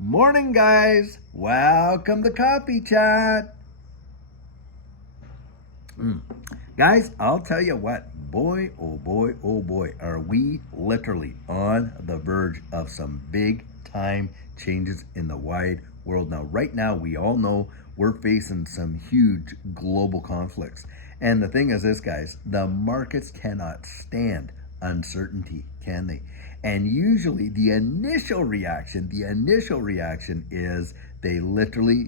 Morning, guys. Welcome to Coffee Chat. Guys, I'll tell you what, boy, oh boy, are we literally on the verge of some big time changes in the wide world. Now, right now, we all know we're facing some huge global conflicts. And the thing is this, guys, the markets cannot stand uncertainty, can they? And usually the initial reaction is they literally,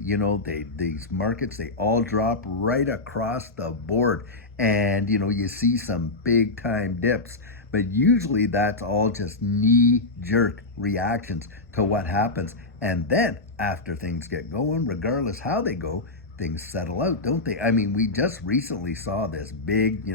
these markets, they all drop right across the board. And, you see some big time dips. But usually that's all just knee jerk reactions to what happens. And then after things get going, regardless how they go, things settle out, don't they? I mean, we just recently saw this big,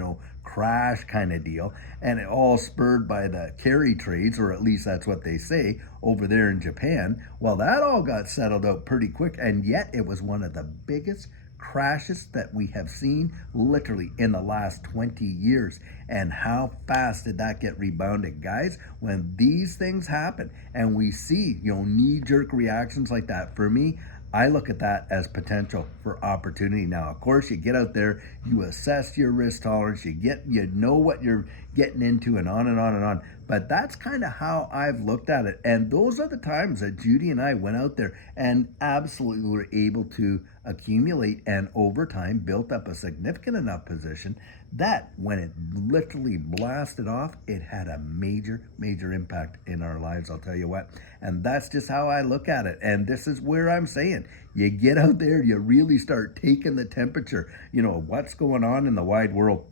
crash kind of deal, and it all spurred by the carry trades, or at least that's what they say over there in Japan. Well, that all got settled out pretty quick, and yet it was one of the biggest crashes that we have seen literally in the last 20 years. And how fast did that get rebounded, guys? When these things happen and we see, knee-jerk reactions like that, for me, I look at that as potential for opportunity. Now, of course, you get out there, you assess your risk tolerance, you know what you're getting into, and on and on and on. But that's kind of how I've looked at it. And those are the times that Judy and I went out there and absolutely were able to accumulate and over time built up a significant enough position that when it literally blasted off, it had a major impact in our lives, I'll tell you what. And that's just how I look at it. And this is where I'm saying, you get out there, you really start taking the temperature, what's going on in the wide world.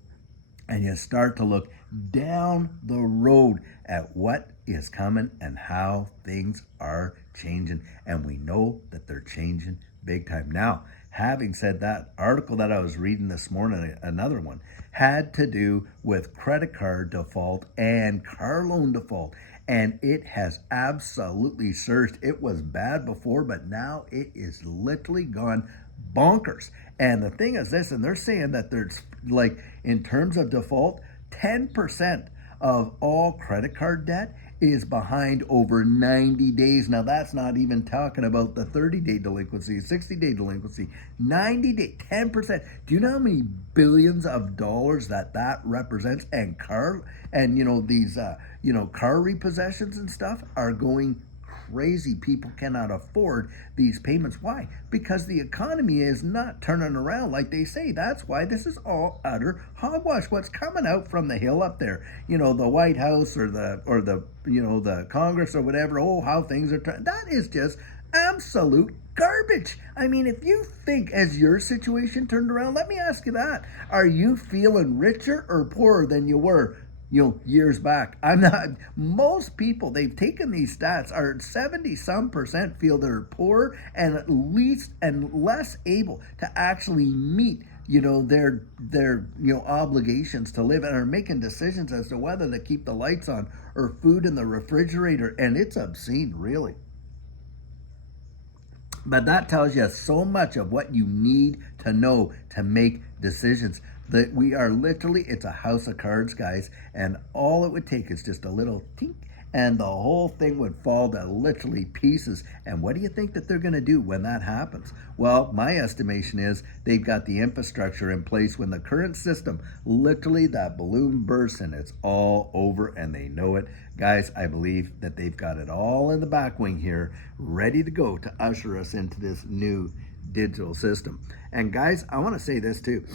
And you start to look down the road at what is coming and how things are changing. And we know that they're changing big time. Now, having said that, article that I was reading this morning, another one, had to do with credit card default and car loan default. And it has absolutely surged. It was bad before, but now it is literally gone bonkers. And the thing is this, and they're saying that there's, like, in terms of default, 10% of all credit card debt is behind over 90 days. Now, that's not even talking about the 30-day delinquency, 60-day delinquency, 90-day, 10%. Do you know how many billions of dollars that represents? And these car repossessions and stuff are going crazy. People cannot afford these payments. Why? Because the economy is not turning around like they say. That's why this is all utter hogwash. What's coming out from the hill up there, the White House or the Congress or whatever, how things are turning, that is just absolute garbage. I mean, if you think as your situation turned around, let me ask you that. Are you feeling richer or poorer than you were years back? I'm not. Most people, they've taken these stats, are 70 some percent feel they're poor and at least and less able to actually meet their obligations to live, and are making decisions as to whether to keep the lights on or food in the refrigerator. And it's obscene, really. But that tells you so much of what you need to know to make decisions. That we are literally, it's a house of cards, guys, and all it would take is just a little tink, and the whole thing would fall to literally pieces. And what do you think that they're going to do when that happens? Well, my estimation is they've got the infrastructure in place when the current system, literally that balloon bursts and it's all over, and they know it. Guys, I believe that they've got it all in the back wing here, ready to go to usher us into this new digital system. And guys, I want to say this too.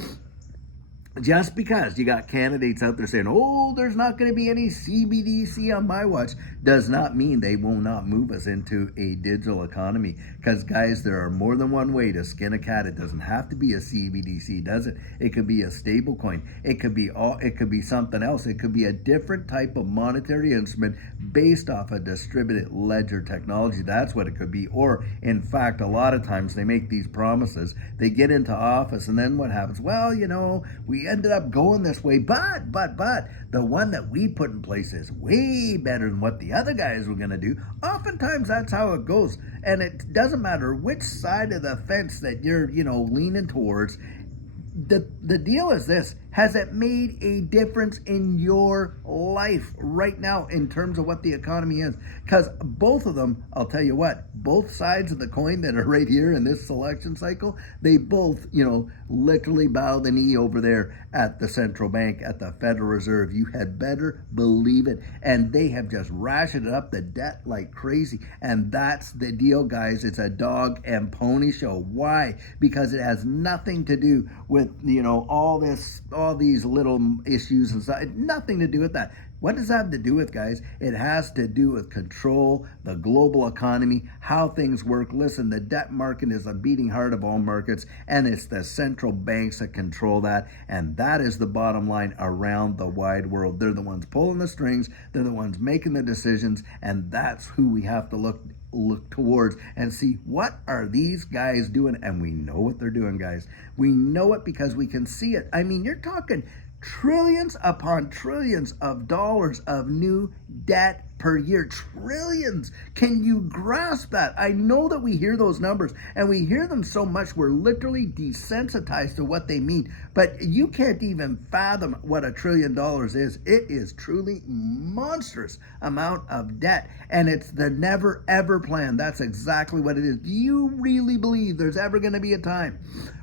Just because you got candidates out there saying, there's not going to be any CBDC on my watch, does not mean they will not move us into a digital economy. Because, guys, there are more than one way to skin a cat. It doesn't have to be a CBDC, does it? It could be a stable coin. It could be something else. It could be a different type of monetary instrument based off a distributed ledger technology. That's what it could be. Or, in fact, a lot of times they make these promises. They get into office, and then what happens? Well, we ended up going this way, but the one that we put in place is way better than what the other guys were going to do. Oftentimes that's how it goes, and it doesn't matter which side of the fence that you're leaning towards. The deal is this: Has it made a difference in your life right now in terms of what the economy is? Because both of them, I'll tell you what, both sides of the coin that are right here in this selection cycle, they both, literally bow the knee over there at the central bank, at the Federal Reserve. You had better believe it. And they have just ratcheted up the debt like crazy. And that's the deal, guys. It's a dog and pony show. Why? Because it has nothing to do with, all these little issues and stuff. Nothing to do with that. What does that have to do with, guys? It has to do with control, the global economy, how things work. Listen, the debt market is the beating heart of all markets, and it's the central banks that control that, and that is the bottom line around the wide world. They're the ones pulling the strings, they're the ones making the decisions, and that's who we have to look towards and see what are these guys doing. And we know what they're doing, guys. We know it because we can see it. I mean, you're talking trillions upon trillions of dollars of new debt per year. Trillions. Can you grasp that? I know that we hear those numbers and we hear them so much we're literally desensitized to what they mean, but you can't even fathom what $1 trillion is. It is truly monstrous amount of debt, and it's the never ever plan. That's exactly what it is. Do you really believe there's ever going to be a time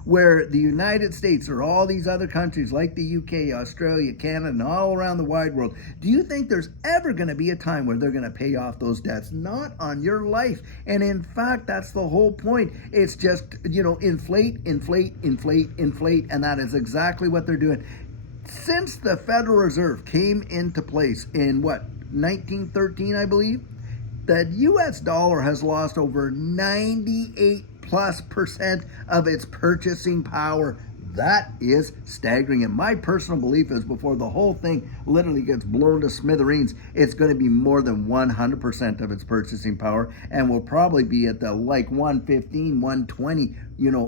where the United States or all these other countries like the UK, Australia, Canada, and all around the wide world, do you think there's ever going to be a time where they're going to pay off those debts? Not on your life. And in fact, that's the whole point. It's just, inflate, inflate, inflate, inflate, and that is exactly what they're doing. Since the Federal Reserve came into place in 1913, I believe, the US dollar has lost over 98+% of its purchasing power. That is staggering. And my personal belief is before the whole thing literally gets blown to smithereens, it's going to be more than 100% of its purchasing power, and will probably be at the 115, 120,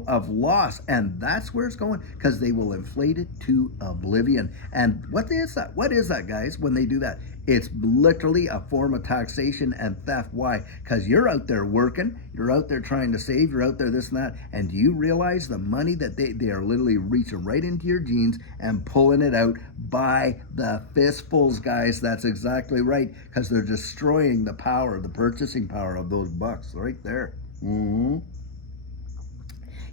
of loss. And that's where it's going, because they will inflate it to oblivion. And what is that? What is that, guys, when they do that? It's literally a form of taxation and theft. Why? Because you're out there working, you're out there trying to save, you're out there this and that, and do you realize the money that they are literally reaching right into your jeans and pulling it out by the fistfuls, guys? That's exactly right, because they're destroying the power, the purchasing power of those bucks right there.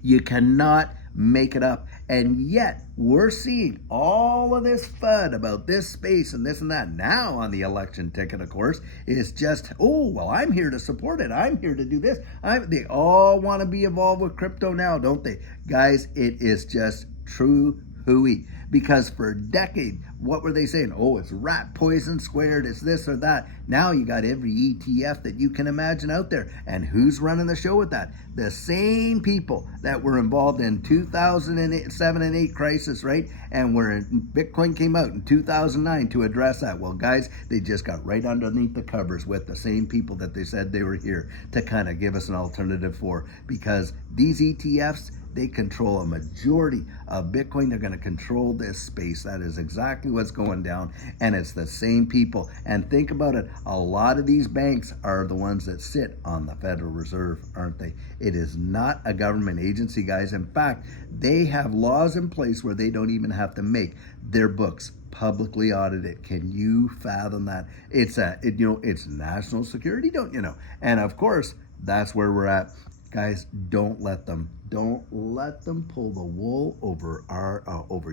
You cannot make it up. And yet we're seeing all of this FUD about this space and this and that. Now on the election ticket, of course, is just, I'm here to support it. I'm here to do this. They all want to be involved with crypto now, don't they? Guys, it is just true hooey. Because for a decade, what were they saying? It's rat poison squared, it's this or that. Now you got every ETF that you can imagine out there. And who's running the show with that? The same people that were involved in 2007 and 8 crisis, right? And where Bitcoin came out in 2009 to address that. Well, guys, they just got right underneath the covers with the same people that they said they were here to kind of give us an alternative for. Because these ETFs, they control a majority of Bitcoin. They're going to control this space. That is exactly what's going down. And it's the same people. And think about it. A lot of these banks are the ones that sit on the Federal Reserve, aren't they? It is not a government agency, guys. In fact, they have laws in place where they don't even have to make their books publicly audited. Can you fathom that? It's it's national security, don't you know? And of course, that's where we're at. Guys, don't let them pull the wool over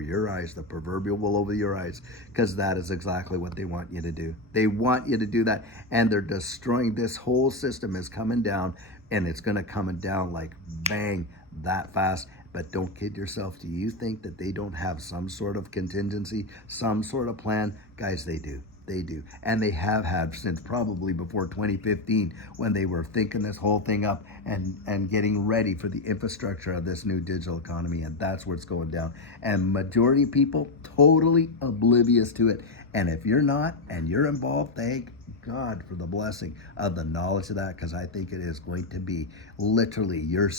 your eyes, the proverbial wool over your eyes, because that is exactly what they want you to do. They want you to do that, and they're destroying. This whole system is coming down, and it's going to come down like bang that fast. But don't kid yourself. Do you think that they don't have some sort of contingency, some sort of plan? Guys, they do. They do. And they have had since probably before 2015, when they were thinking this whole thing up and getting ready for the infrastructure of this new digital economy. And that's where it's going down. And majority of people totally oblivious to it. And if you're not and you're involved, thank God for the blessing of the knowledge of that, because I think it is going to be literally your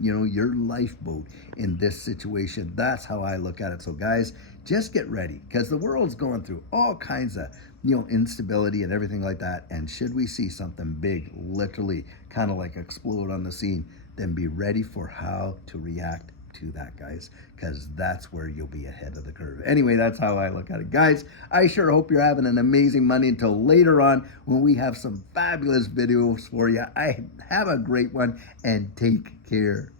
lifeboat in this situation. That's how I look at it. So guys, just get ready, because the world's going through all kinds of instability and everything like that. And should we see something big literally kind of like explode on the scene, then be ready for how to react to that, guys, because that's where you'll be ahead of the curve. Anyway, that's how I look at it. Guys, I sure hope you're having an amazing Monday until later on when we have some fabulous videos for you. I have a great one, and take care.